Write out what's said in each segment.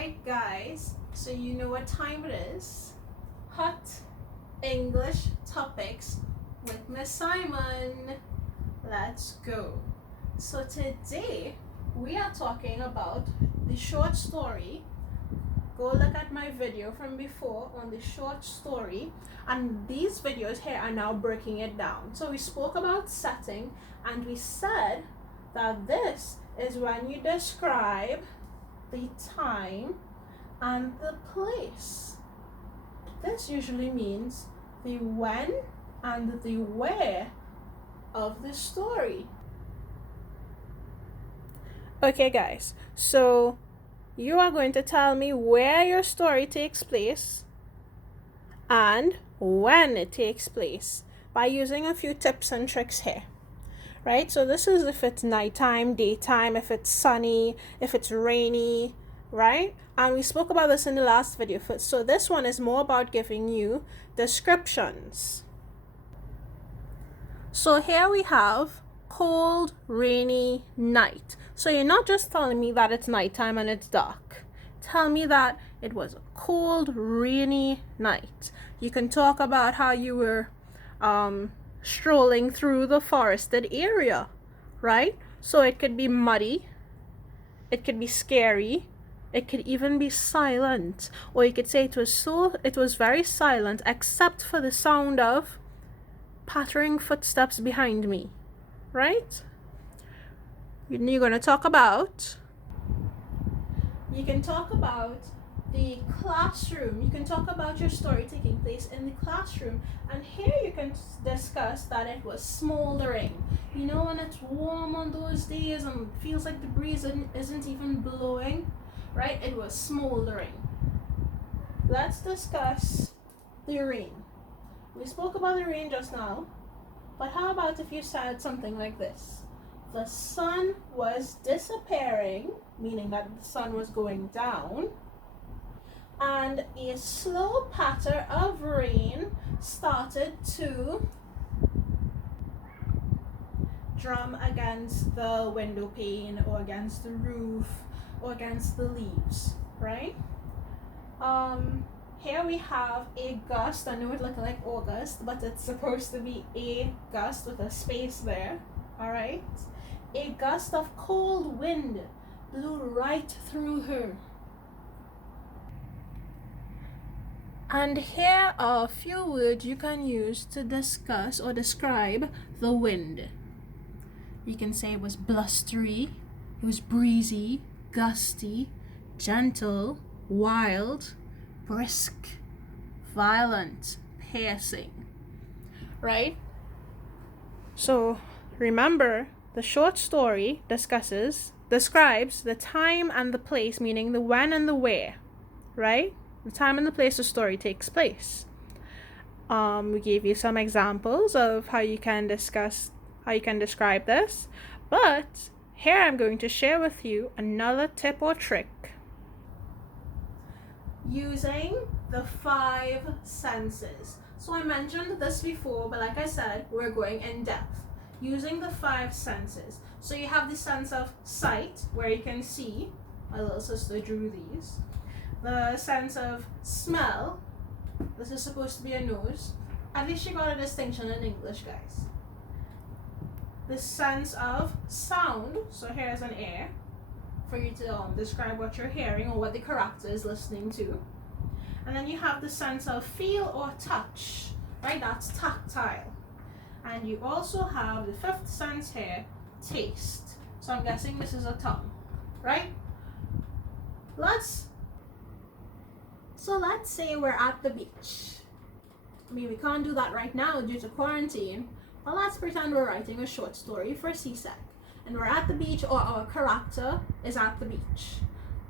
Alright guys, so you know what time it is. Hot English topics with Miss Simon. Let's go. So today we are talking about the short story. Go look at my video from before on the short story, and these videos here are now breaking it down. So we spoke about setting, and we said that this is when you describe the time and the place. This usually means the when and the where of the story. Okay guys, so you are going to tell me where your story takes place and when it takes place by using a few tips and tricks here. Right, so this is if it's nighttime, daytime, if it's sunny, if it's rainy, right? And we spoke about this in the last video. So this one is more about giving you descriptions. So here we have cold, rainy night. So you're not just telling me that it's nighttime and it's dark. Tell me that it was a cold, rainy night. You can talk about how you were strolling through the forested area, right? So it could be muddy, it could be scary, it could even be silent, or you could say it was very silent except for the sound of pattering footsteps behind me, right? You're going to talk about, you can talk about the classroom. You can talk about your story taking place in the classroom, and here you can discuss that it was smoldering. You know, when it's warm on those days and it feels like the breeze isn't even blowing, right? It was smoldering. Let's discuss the rain. We spoke about the rain just now, but how about if you said something like this? The sun was disappearing, meaning that the sun was going down, and a slow patter of rain started to drum against the window pane or against the roof or against the leaves, right? Here we have a gust. I know it looks like August, but it's supposed to be a gust with a space there, all right? A gust of cold wind blew right through her. And here are a few words you can use to discuss or describe the wind. You can say it was blustery, it was breezy, gusty, gentle, wild, brisk, violent, piercing. Right? So remember, the short story describes the time and the place, meaning the when and the where, right? The time and the place the story takes place. We gave you some examples of how you can describe this, but here I'm going to share with you another tip or trick. Using the 5 senses. So I mentioned this before, but like I said, we're going in depth. Using the 5 senses. So you have the sense of sight, where you can see. My little sister drew these. The sense of smell. This is supposed to be a nose. At least you got a distinction in English, guys. The sense of sound. So here's an ear for you to describe what you're hearing or what the character is listening to. And then you have the sense of feel or touch, right? That's tactile. And you also have the 5th sense here, taste. So I'm guessing this is a tongue, right? Let's say we're at the beach. I mean, we can't do that right now due to quarantine, but let's pretend we're writing a short story for CSEC. And we're at the beach, or our character is at the beach.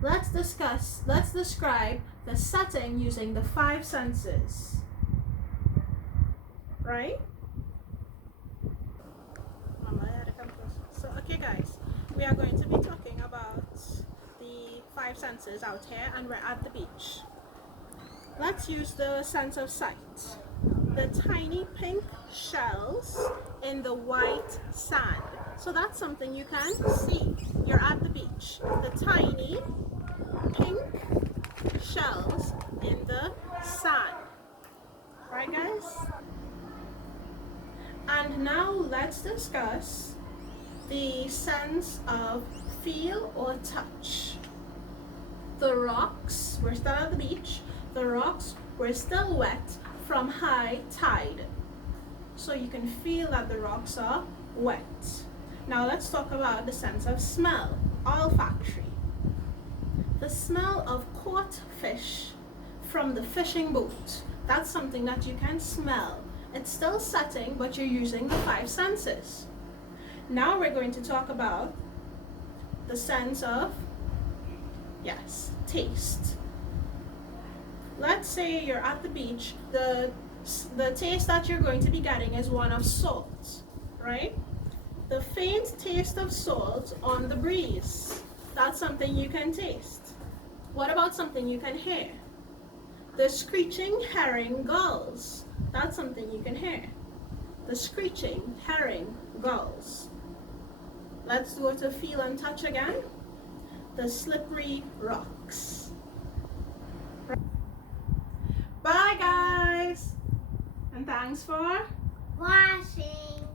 Let's describe the setting using the 5 senses. Right? So, okay guys, we are going to be talking about the 5 senses out here, and we're at the beach. Let's use the sense of sight. The tiny pink shells in the white sand. So that's something you can see. You're at the beach. The tiny pink Now let's discuss the sense of feel or touch. The rocks, we're still at the beach, the rocks were still wet from high tide. So you can feel that the rocks are wet. Now let's talk about the sense of smell, olfactory. The smell of caught fish from the fishing boat. That's something that you can smell. It's still setting, but you're using the 5 senses. Now we're going to talk about the sense of, yes, taste. Let's say you're at the beach. The taste that you're going to be getting is one of salt, right? The faint taste of salt on the breeze. That's something you can taste. What about something you can hear? The screeching herring gulls. That's something you can hear. The screeching herring gulls. Let's go to feel and touch again. The slippery rocks. Bye guys! And thanks for watching.